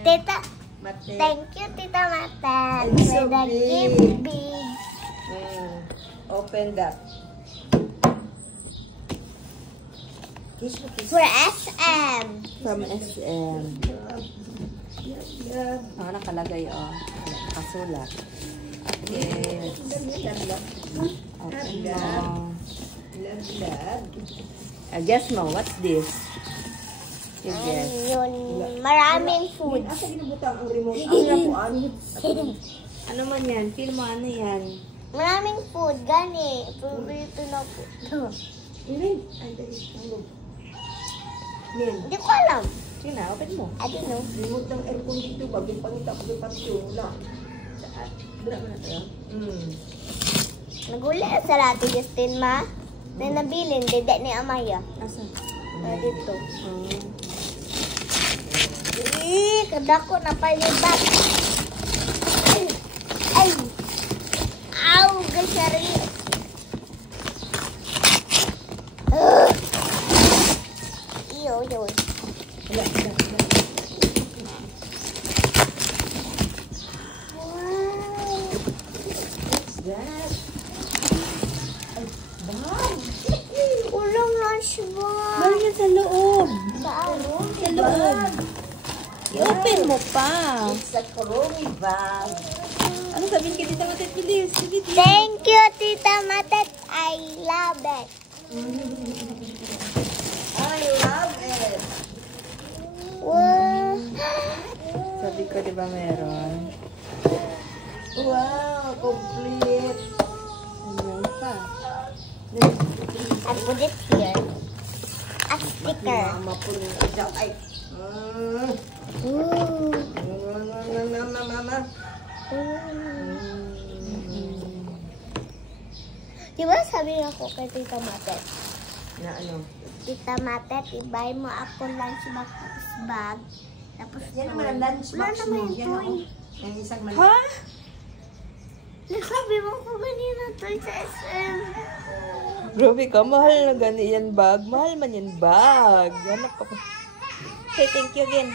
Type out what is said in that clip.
Tita, Mate. thank you, Tita Mate. It's so For the big. gift big. Open that. Kiss mo, kiss. For SM. From SM. Love. Nakalagay, nakasulat. Yes. Open mo. Love. Guess mo, what's this? You guess. Yun, maraming food. Asa ginabutang ang remote? Ang lapuan. Ano man yan? Feel mo ano yan? Maraming food, gani. Paborito na po. Ilin. Ay, dali. Tulog. Nin. Hindi ko alam. Sige na, open mo. I don't know. Remote ng aircon dito. Bagay pangita ko yung patio. Wala. Dura mo na tayo. Naguli sa lati, Justin, ma. Na nabilin, dede ni Amaya. Asa? Dito. Kadako na palibat. Ay! Aw! Gasari! Iyo, iyo. Wow! What's that? Ulang lunch bag. Meron yan sa loob. Saan? Sa loob. I-open mo pa. It's a Kuromi bag. Ano sabihin kay Tita Matet? Bilis. Sige, Tita. Thank you, Tita Matet. I love it. I love it. Wow! Sabi ko, di ba meron? Wow, complete. Ano pa? I put it here. A sticker. Mama po rin. Ay. Ooh. Mama. Di ba sabi ako kay Tita Matet? Na ano? Tita Matet, i-buy mo ako lunch bag. Tapos Yan naman ang lunch wala box naman mo. yung Yan toy. ako. Yan isang mali. Ha? Nasabi mo ko kanina toy sa SM. Grabe ka, mahal na gani yan bag. Mahal man yan bag. Hanap ako. Okay, thank you again.